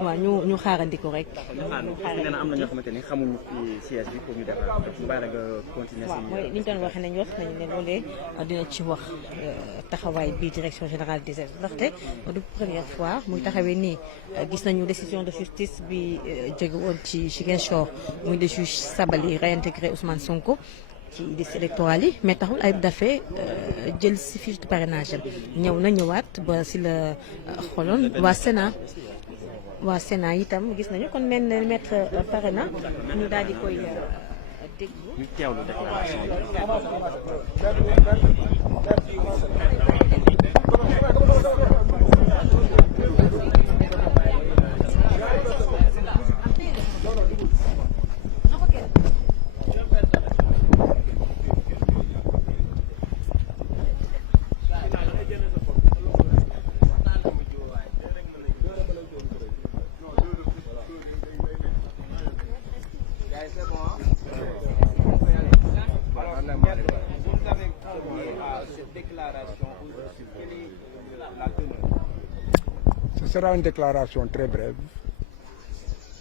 waaw ñu xaarandi ko rek. nee na am na ñoo xamante ni xamuñu siège bi pour ñu def mu bàyyi la nga continuer. waaw mooy li ñu doon waxee nañu wax nañu ne loolee dina ci wax taxawaay bi direction générale des aides ndaxte du première fois muy taxawee nii gis nañu décision de justice bi jóge woon ci Ziguinchor muy le juge Sabali réintégré Ousmane Sonko ci liste électorale yi mais taxul Ayib Daffé jël si fiche de parrainage ñëw na ñëwaat ba si la xoloon waa Sénat itam gis nañu kon mel na maître pare na ñu daal di koy déglu. ñu teewlu déclaration Ce sera une déclaration très brève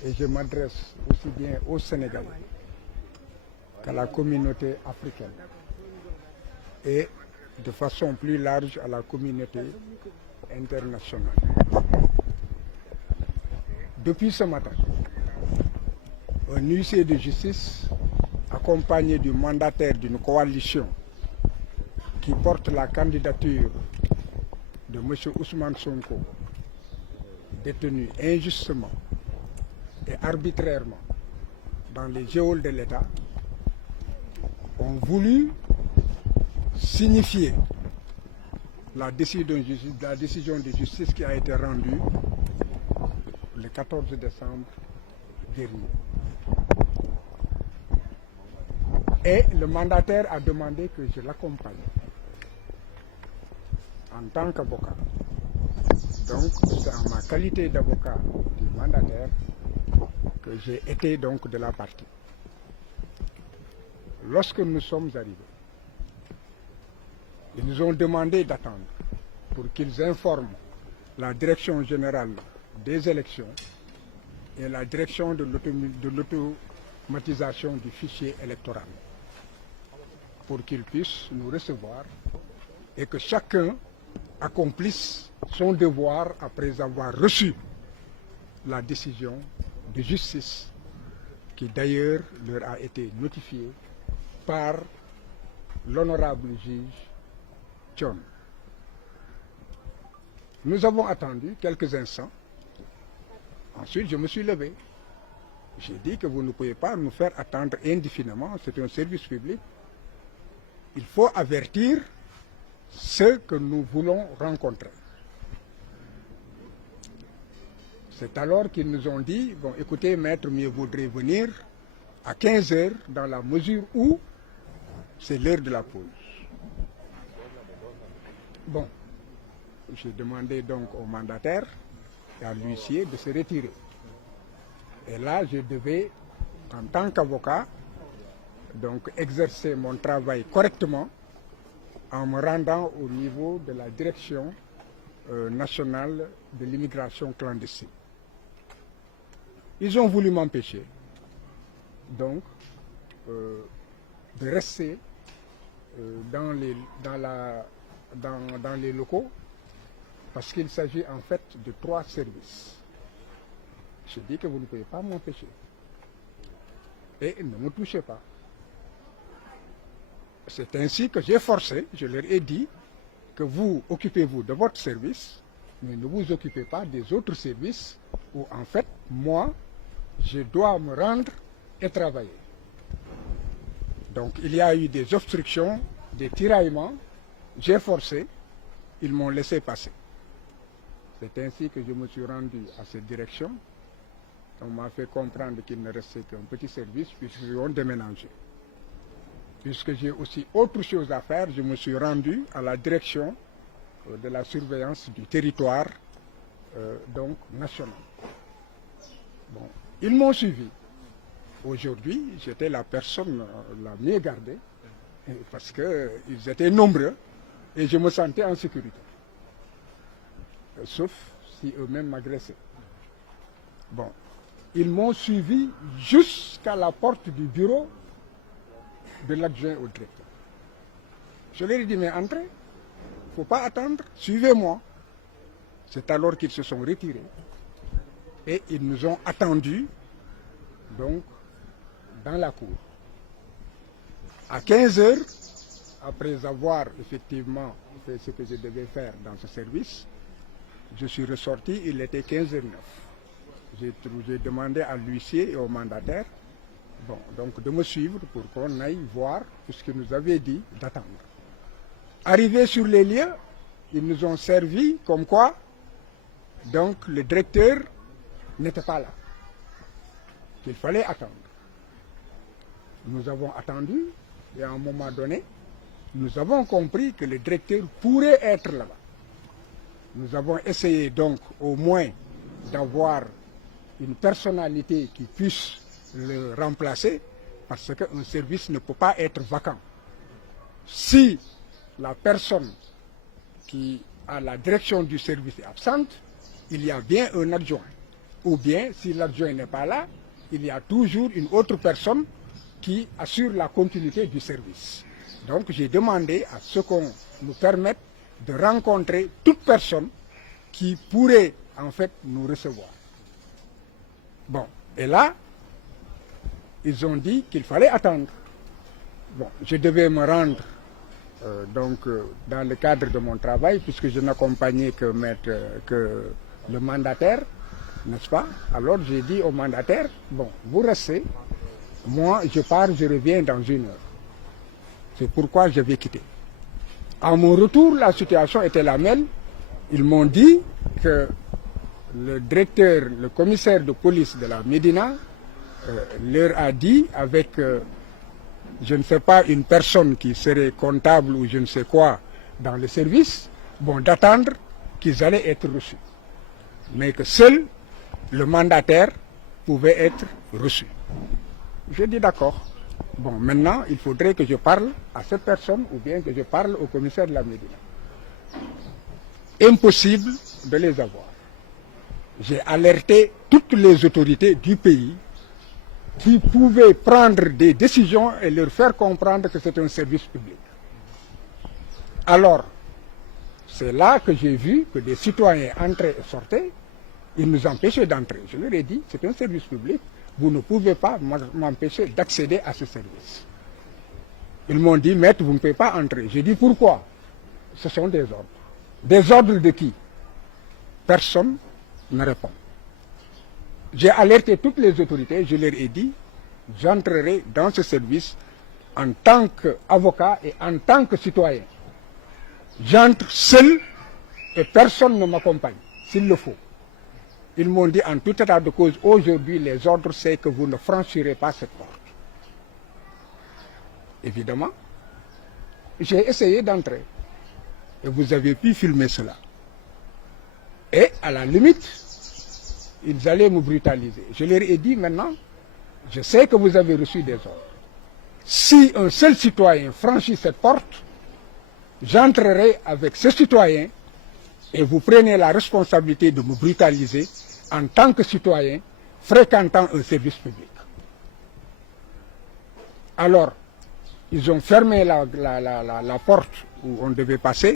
et je m'adresse aussi bien aux Sénégalais qu'à la communauté africaine et de façon plus large à la communauté internationale. Depuis ce matin, un huissier de justice accompagné du mandataire d'une coalition qui porte la candidature de M. Ousmane Sonko, détenu injustement et arbitrairement dans les geôles de l'État, ont voulu signifier la décision de justice qui a été rendue le 14 décembre dernier. Et le mandataire a demandé que je l'accompagne en tant qu'avocat. Donc, c'est en ma qualité d'avocat du mandataire que j'ai été donc de la partie. Lorsque nous sommes arrivés, ils nous ont demandé d'attendre pour qu'ils informent la direction générale des élections et la direction de l'automatisation du fichier électoral pour qu'ils puissent nous recevoir et que chacun accomplisse son devoir après avoir reçu la décision de justice qui d'ailleurs leur a été notifiée par l'honorable juge Thion. Nous avons attendu quelques instants. Ensuite, je me suis levé. J'ai dit que vous ne pouvez pas nous faire attendre indéfiniment. C'est un service public. Il faut avertir ceux que nous voulons rencontrer. C'est alors qu'ils nous ont dit, bon, écoutez, maître, mieux vaudrait venir à 15 heures dans la mesure où c'est l'heure de la pause. Bon, j'ai demandé donc au mandataire et à l'huissier de se retirer. Et là, je devais, en tant qu'avocat, donc exercer mon travail correctement en me rendant au niveau de la direction nationale de l'immigration clandestine. Ils ont voulu m'empêcher donc de rester dans les locaux parce qu'il s'agit en fait de 3 services. Je dis que vous ne pouvez pas m'empêcher et ne me touchez pas. C'est ainsi que j'ai forcé, je leur ai dit que vous occupez-vous de votre service, mais ne vous occupez pas des autres services où en fait, moi, je dois me rendre et travailler. Donc il y a eu des obstructions, des tiraillements, j'ai forcé, ils m'ont laissé passer. C'est ainsi que je me suis rendu à cette direction. On m'a fait comprendre qu'il ne restait qu'un petit service puisqu'ils ont déménagé. Puisque j'ai aussi autre chose à faire, je me suis rendu à la direction de la surveillance du territoire donc national. Bon, ils m'ont suivi. Aujourd'hui, j'étais la personne la mieux gardée parce qu'ils étaient nombreux et je me sentais en sécurité. Sauf si eux-mêmes m'agressaient. Bon, ils m'ont suivi jusqu'à la porte du bureau de l'adjoint au directeur. Je leur ai dit, mais entrez, il ne faut pas attendre, suivez-moi. C'est alors qu'ils se sont retirés et ils nous ont attendus donc dans la cour. À 15 heures, après avoir effectivement fait ce que je devais faire dans ce service, je suis ressorti, il était 15h09. J'ai demandé à l'huissier et au mandataire donc de me suivre pour qu'on aille voir tout ce qu'ils nous avaient dit d'attendre. Arrivés sur les lieux, ils nous ont servi comme quoi donc le directeur n'était pas là, qu'il fallait attendre. Nous avons attendu et à un moment donné, nous avons compris que le directeur pourrait être là-bas. Nous avons essayé donc au moins d'avoir une personnalité qui puisse le remplacer parce qu'un service ne peut pas être vacant. Si la personne qui a la direction du service est absente, il y a bien un adjoint. Ou bien, si l'adjoint n'est pas là, il y a toujours une autre personne qui assure la continuité du service. Donc j'ai demandé à ce qu'on nous permette de rencontrer toute personne qui pourrait en fait nous recevoir. Bon, et là, ils ont dit qu'il fallait attendre. Bon, je devais me rendre dans le cadre de mon travail, puisque je n'accompagnais que le mandataire, n'est-ce pas? Alors j'ai dit au mandataire, bon, vous restez, moi je pars, je reviens dans 1 heure. C'est pourquoi je vais quitter. À mon retour, la situation était la même. Ils m'ont dit que le directeur, le commissaire de police de la Médina leur a dit avec, je ne sais pas, une personne qui serait comptable ou je ne sais quoi dans le service, bon, d'attendre qu'ils allaient être reçus. Mais que seul le mandataire pouvait être reçu. J'ai dit d'accord. Bon, maintenant, il faudrait que je parle à cette personne ou bien que je parle au commissaire de la Médina. Impossible de les avoir. J'ai alerté toutes les autorités du pays qui pouvaient prendre des décisions et leur faire comprendre que c'est un service public. Alors, c'est là que j'ai vu que des citoyens entraient et sortaient, ils nous empêchaient d'entrer. Je leur ai dit, c'est un service public, vous ne pouvez pas m'empêcher d'accéder à ce service. Ils m'ont dit, maître, vous ne pouvez pas entrer. J'ai dit, pourquoi? Ce sont des ordres. Des ordres de qui? Personne ne répond. J'ai alerté toutes les autorités, je leur ai dit, j'entrerai dans ce service en tant qu'avocat et en tant que citoyen. J'entre seul et personne ne m'accompagne, s'il le faut. Ils m'ont dit en tout état de cause, aujourd'hui les ordres c'est que vous ne franchirez pas cette porte. Évidemment, j'ai essayé d'entrer et vous avez pu filmer cela. Et à la limite, ils allaient me brutaliser. Je leur ai dit maintenant, je sais que vous avez reçu des ordres. Si un seul citoyen franchit cette porte, j'entrerai avec ce citoyen et vous prenez la responsabilité de me brutaliser en tant que citoyen fréquentant un service public. Alors, ils ont fermé la porte où on devait passer.